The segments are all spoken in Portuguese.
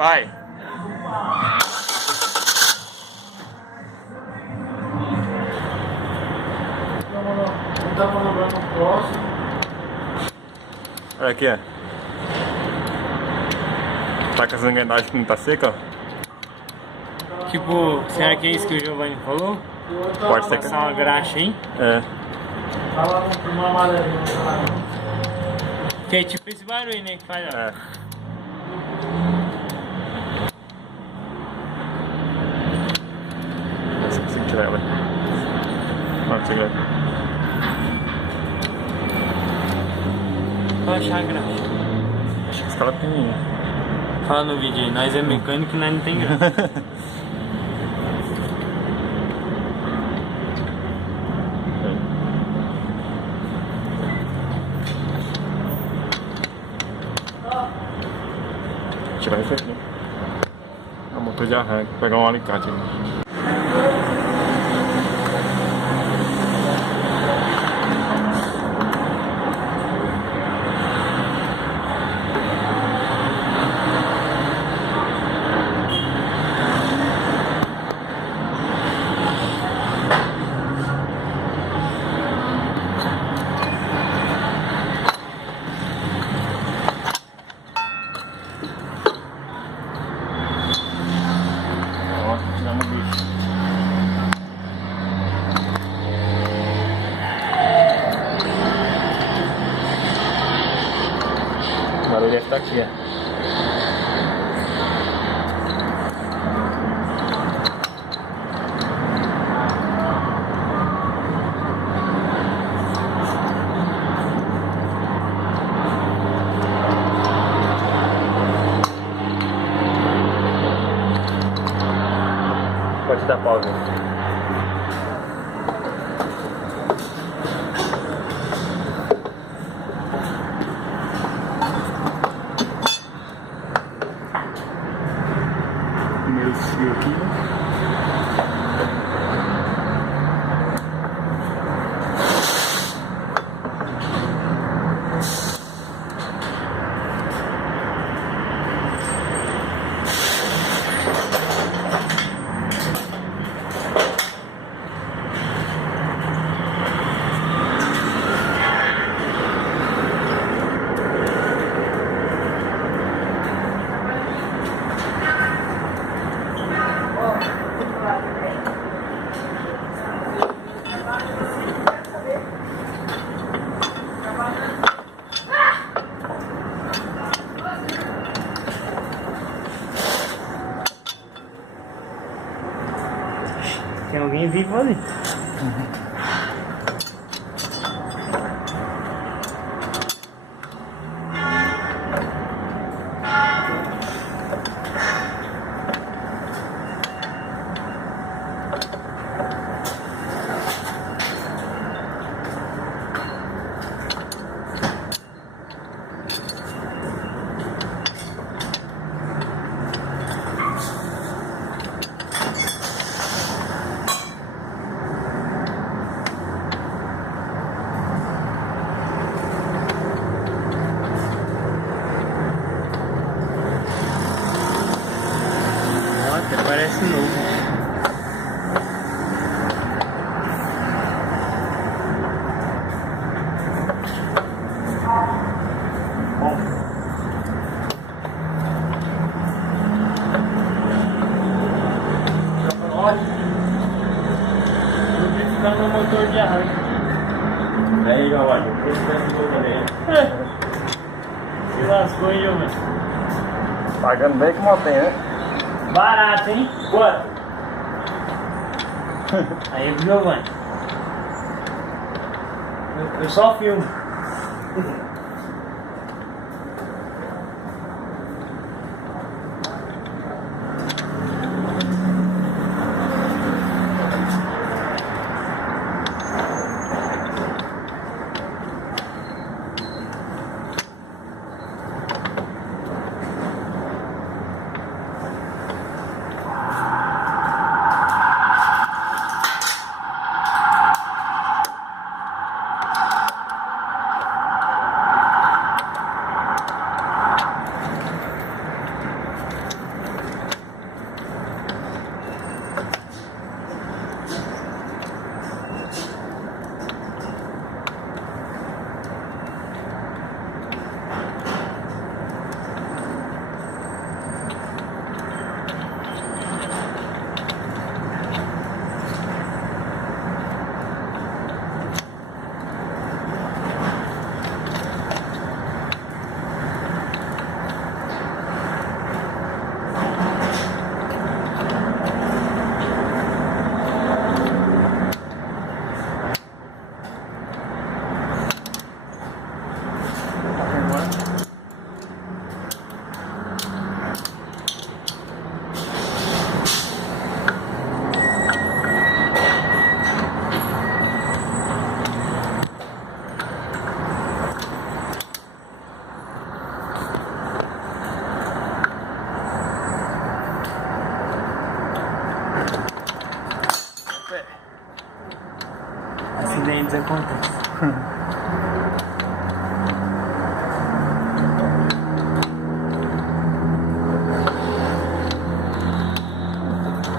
Vai. Tá mandando o próximo. Olha aqui, ó. Tá com as engrenagens que não tá seca, ó. Tipo, será que é isso que o Giovanni falou? Pode ser que... Passar uma graxa, hein? É. Tá lá uma amarelinha. Que é tipo esse barulho, né? Que faz, ó. É. Essa consigo tirar ela. Não, consigo tirar. Pra achar a graxa. Acho que esse cara tem... Fala no vídeo aí, nós é mecânico e nós não tem graxa. Tirar isso aqui. A motor de arranque, pegar um alicate aqui. Tiramos o bicho. O barulho deve estar aqui, ó. Pode dar pausa. Primeiro fio aqui. Tem alguém vivo ali. Ó, até parece novo. Tá no motor de arranque. Aí, olha, esse motor também. Se lascou aí, Giovanni. Pagando bem que mantém, né? Barato, hein? Quanto? Aí, Giovanni. Eu só filmo. vezes acontece.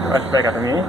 Pode pegar também?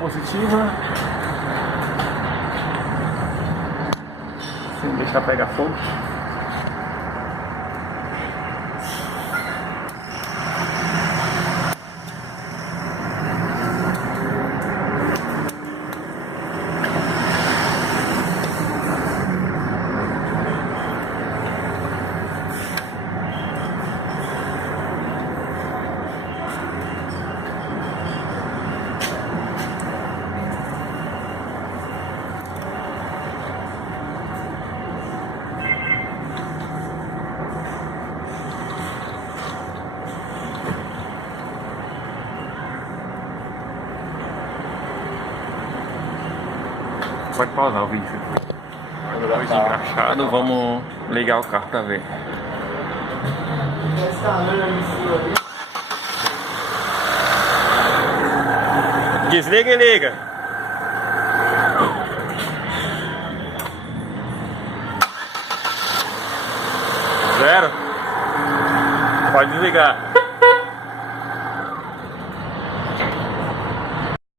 Positiva, sem deixar pegar fogo. Pode pausar o vídeo. Depois de engraxado, vamos ligar o carro pra ver. Desliga e liga. Zero. Pode desligar.